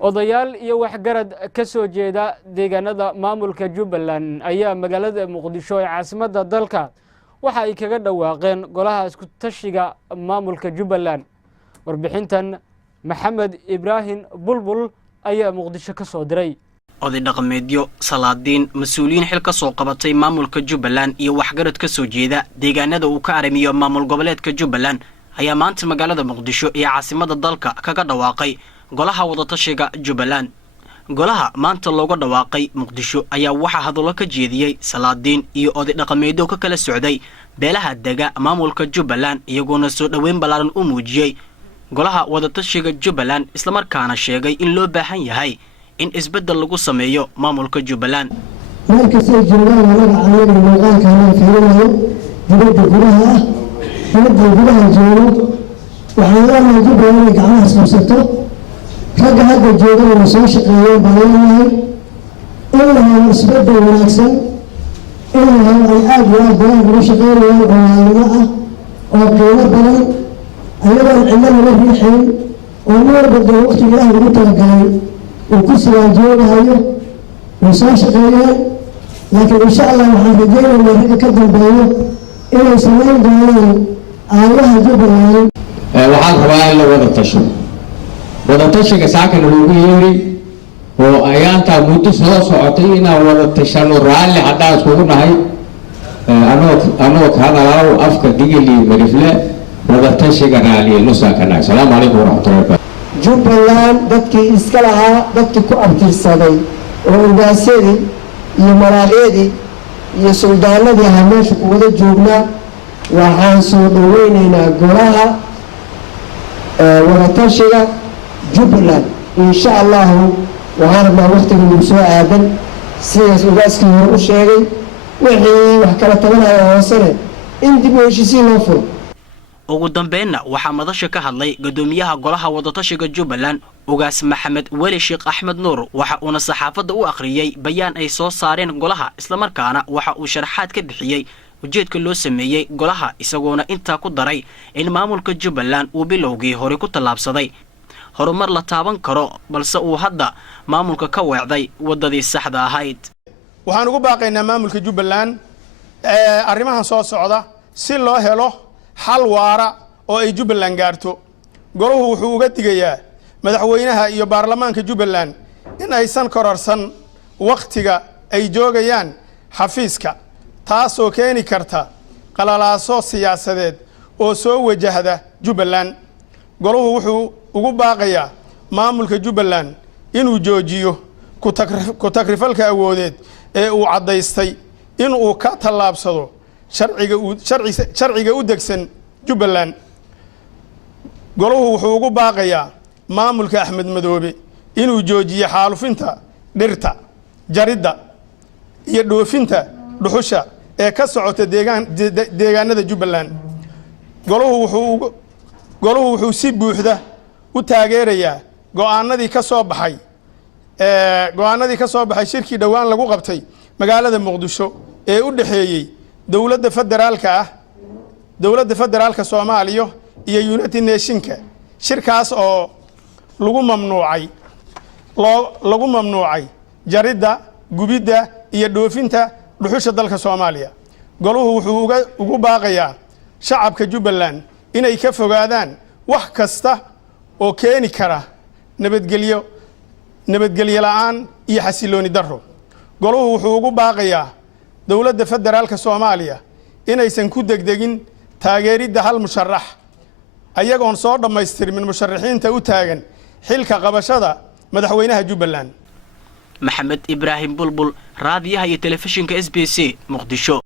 odayaal iyo waxgarad ka soo jeeda deegaanada maamulka Jubbaland ayaa magaalada Muqdisho ee caasimadda dalka waxa ay kaga dhawaaqeen golaha isku tashiga maamulka Jubbaland. warbixintan Maxamed Ibrahim Bulbul ayaa Muqdisho ka soo diray. oday dhaqameedyo salaadiin mas'uuliyiin xil ka soo qabatay maamulka Jubbaland iyo waxgarad ka soo jeeda deegaanada uu ka aramiyo maamul goboleedka Jubbaland ayaa maanta magaalada Muqdisho ee caasimadda dalka kaga dhawaaqay golaha wada tashiga Jubbaland. golaha maanta looga dhawaaqay Muqdisho ayaa waxa hadallo ka jeediyay salaadiin iyo oday dhaqameedyo ka kala socday beelaha dega maamulka Jubbaland iyagoona soo dhaweyn balaaran u muujiyay golaha wada tashiga Jubbaland isla markaana sheegay in loo baahan yahay in isbedel lagu sameeyo maamulka Jubbaland. markasta joogaan walaal aniga muuqaalka fiirinayo dibadda gudaha joogo waxaan leenahay Jubbaland gacmaha isqabsato ragga hadda joogana soo shaqeeyay badanay in la helo isbedel wanaagsan in la helo aad badan ugu shaqeeyay oo qiimo badan ayadoo cilmi la riixay oo mar badda waqti ilaahay ugu talagalay oo ku soo joogayo soo shaqeeyay laakiin insha Allah waxaan rajaynayaa ragga ka dambeeyo inay sameyn doonaan aayaha Jubbaland waxaan rabaa in la wada tasho wada tashiga saakana lagu yeeri oo ayaanta muddo soo socotay inaan wada tashano raalli haddaan iskugu nahay anoo ka hadalaaw afka digili marifle wada tashiga raalli nusaakana. Assalaamu calaykum waraxmatullaahi wabarakaatuh. Jubbaland dadkii iska lahaa dadkii ku abtirsaday oo ugaasyadii iyo maraaqyadii iyo suldaanadii ahaa meesha ku wada joognaa waxaan soo dhaweynaynaa golaha wada tashiga Jubbaland insha Allah waxaan rabnaa waqtiga uu soo aadan sidaas ugaaskii hore u sheegay wixii wax kala tabanaya hoosane in dib u heshiisiin loo furo. ugu dambeynna waxaa madasha ka hadlay gudoomiyaha golaha wada tashiga Jubbaland ugaas Maxamed Weli Sheekh Axmed Nuur waxa uu saxaafadda u akhriyay bayaan ay soo saareen golaha isla markaana waxa uu sharaxaad ka bixiyay ujeedka loo sameeyay golaha isagoona inta ku daray in maamulka Jubbaland uu bilowgii hore ku talaabsaday horumar la taaban karo balse uu hadda maamulka ka weecday wadadii saxda ahayd. waxaan ugu baaqaynaa maamulka Jubbaland arrimahan soo socda si loo helo xal waara oo ay Jubbaland gaarto. goluhu wuxuu uga digayaa madaxweynaha iyo baarlamaanka Jubbaland in aysan kororsan waqtiga ay joogayaan xafiiska taasoo keeni karta qalalaaso siyaasadeed oo soo wajahda Jubbaland. goluhu wuxuu ugu baaqayaa maamulka Jubbaland inuu joojiyo ku takrifalka awoodeed ee uu cadaystay in uu ka talaabsado sharciga u degsan Jubbaland. goluhu wuxuu ugu baaqayaa maamulka Axmed Madoobe inuu joojiyo xaalufinta dhirta jaridda iyo dhoofinta dhuxusha ee ka socota deegaanada Jubbaland. goluhu wuxuu si buuxda u taageerayaa go'aanadii ka soo baxay shirkii dhawaan lagu qabtay magaalada Muqdisho ee u dhaxeeyay dawladda federaalka Soomaaliya iyo United Nationska. shirkaas oo lagu mamnuucay jaridda gubidda iyo dhoofinta dhuxusha dalka Soomaaliya. goluhu wuxuu ugu baaqayaa shacabka Jubbaland inay ka fogaadaan wax kasta oo keeni kara nabadgelyo la'aan iyo xasilooni darro. goluhu wuxuu ugu baaqayaa dawladda federaalka Soomaaliya inaysan ku degdegin taageeridda hal musharax ayagoon soo dhammaystirmin musharaxiinta u taagan xilka qabashada madaxweynaha Jubbaland. Maxamed Ibrahim Bulbul raadiyaha iyo telefishinka SBC Muqdisho.